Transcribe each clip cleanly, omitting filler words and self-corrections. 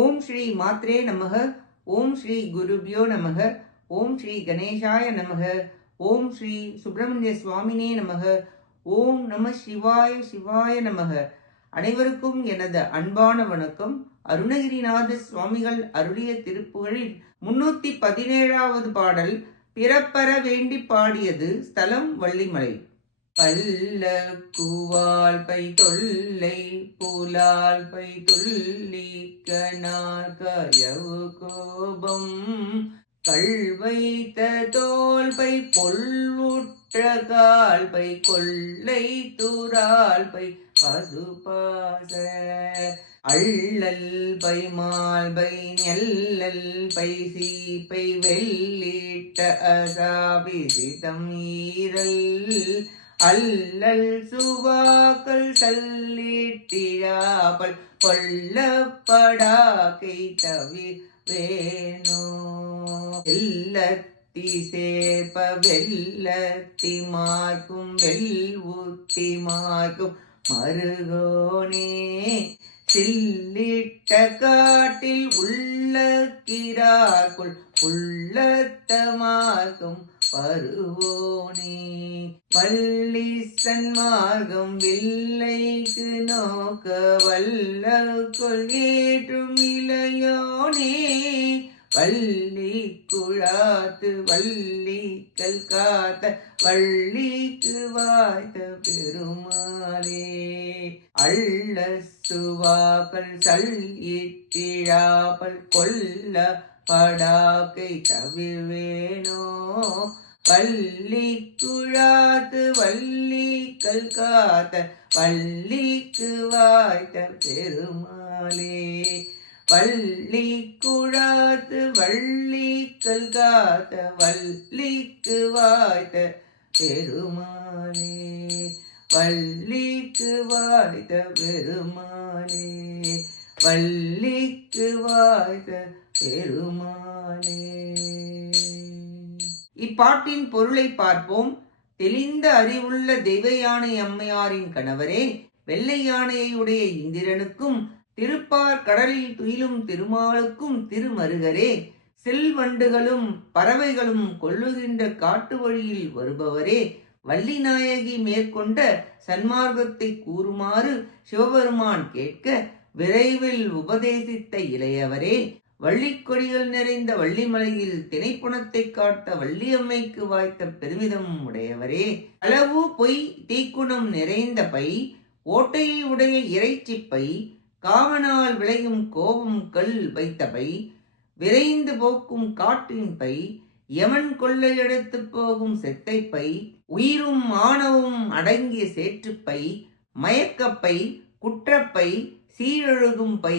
ஓம் ஸ்ரீ மாத்ரே நமக. ஓம் ஸ்ரீ குருபியோ நமக. ஓம் ஸ்ரீ கணேசாய நமக. ஓம் ஸ்ரீ சுப்பிரமணிய சுவாமினே நமக. ஓம் நம சிவாய சிவாய நமக. அனைவருக்கும் எனது அன்பான வணக்கம். அருணகிரிநாத சுவாமிகள் அருளிய திருப்புகழில் 317வது பாடல். பிறப்பற வேண்டி பாடியது. ஸ்தலம் வள்ளிமலை. பல்லக்குவால் பை தொல்லை புலால் பை துள்ளி கனார் கயவு கோபம் கள்வைத்த தோல் பை பொல்வுற்ற கால் பை கொள்ளை தூரால் பை பசுபாச அள்ளல் பை மால் பை நெல்லல் பை சீப்பை வெள்ளிட்ட அசாபிசிதம் ஈரல் அல்லல் சுவாக்கள் தள்ளிட்டிழாபல் கொல்லப்படாக்கை தவிரேனோ வெல்லத்தி சேர்ப்ப வெல்லத்தி மார்க்கும் வெல்வுத்தி மார்க்கும் மருகோனே சில்லிட்ட காட்டில் உள்ள கிராக்குள் உள்ளத்தமார்க்கும் பருவோனே வள்ளி சன்மார்க்கம் வில்லைக்கு நோக்க வல்ல கொள்கேற்றும் இளையோனே வள்ளி குழாத்து வள்ளிக்கல் காத்த வள்ளிக்கு வாய்த்த பெருமாளே அள்ள சுவாக்கள் சல்லிட்டிழாப்பல் கொல்ல படாக்கை தவிர்வேனோ வள்ளி குழாத்து வள்ளிக்கல் காத்த வள்ளிக்கு வாய்த்த பெருமாளே வள்ளி குழாத்து வள்ளிக்கல் காத்த வள்ளிக்கு வாய்த்த பெருமாளே வள்ளிக்கு வாய்த்த பெருமாளே வள்ளிக்கு வாய்த்த பெருமாளே. இப்பாட்டின் பொருளை பார்ப்போம். தெளிந்த அறிவுள்ள தெய்வ யானை அம்மையாரின் கணவரே, வெள்ளை யானையை உடைய இந்திரனுக்கும் திருப்பார் கடலில் துயிலும் திருமாலுக்கும் திருமருகரே, செல்வண்டுகளும் பறவைகளும் கொள்ளுகின்ற காட்டு வழியில் வருபவரே, வள்ளி நாயகி மேற்கொண்ட சன்மார்க்கத்தை கூறுமாறு சிவபெருமான் கேட்க விரைவில் உபதேசித்த இளையவரே, வள்ளிக்கொடிகள் நிறைந்த வள்ளிமலையில் திணைப்புணத்தை காட்ட வள்ளியம்மைக்கு வாய்த்த பெருமிதம் உடையவரே, அளவு பொய் தீக்குணம் நிறைந்த பை, ஓட்டையை உடைய இறைச்சிப்பை, காவனால் விளையும் கோபம் கல் வைத்த பை, விரைந்து போக்கும் காட்டின் பை, யமன் கொள்ளையெடுத்து போகும் செத்தைப்பை, உயிரும் ஆணவும் அடங்கிய சேற்றுப்பை, மயக்கப்பை, குற்றப்பை, சீரொழுகும் பை,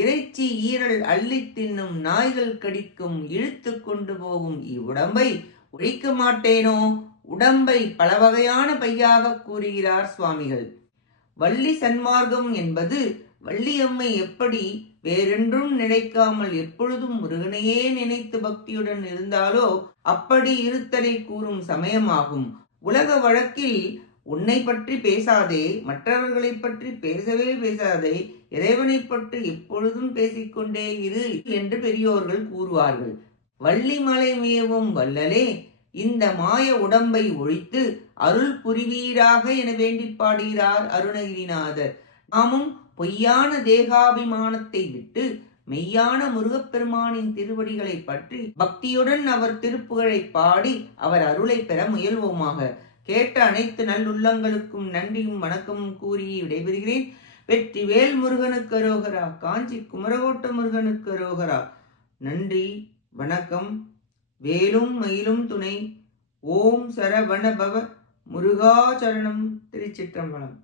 இறைச்சி ஈரல் அள்ளி தின்னும் நாய்கள் கடிக்கும் இழுத்து கொண்டு போகும் இவ்வுடம்பை ஒழிக்க மாட்டேனோ. உடம்பை பல வகையான பையாக கூறுகிறார் சுவாமிகள். வள்ளி சன்மார்க்கம் என்பது வள்ளியம்மை எப்படி வேறென்றும் நினைக்காமல் எப்பொழுதும் முருகனையே நினைத்து பக்தியுடன் இருந்தாலோ அப்படி இருத்தலை கூறும் சமயமாகும். உலக வழக்கில் உன்னை பற்றி பேசாதே, மற்றவர்களை பற்றி பேசவே பேசாதே, இறைவனை பற்றி எப்பொழுதும் பேசிக்கொண்டே இரு என்று பெரியோர்கள் கூறுவார்கள். வள்ளிமலை மேவும் வல்லலே, இந்த மாய உடம்பை ஒழித்து அருள் புரிவீராக என வேண்டி பாடுகிறார் அருணகிரிநாதர். நாமும் பொய்யான தேகாபிமானத்தை விட்டு மெய்யான முருகப்பெருமானின் திருவடிகளை பற்றி பக்தியுடன் அவர் திருப்புகழை பாடி அவர் அருளை பெற முயல்வோமாக. கேட்ட அனைத்து நல்லுள்ளங்களுக்கும் நன்றியும் வணக்கமும் கூறி விடைபெறுகிறேன். வெற்றி வேல் முருகனுக்கு அரோகரா. காஞ்சி குமரகோட்ட முருகனுக்கு அரோகரா. நன்றி, வணக்கம். வேலும் மயிலும் துணை. ஓம் சரவண பவ முருகாச்சரணம். திருச்சிற்றம்பலம்.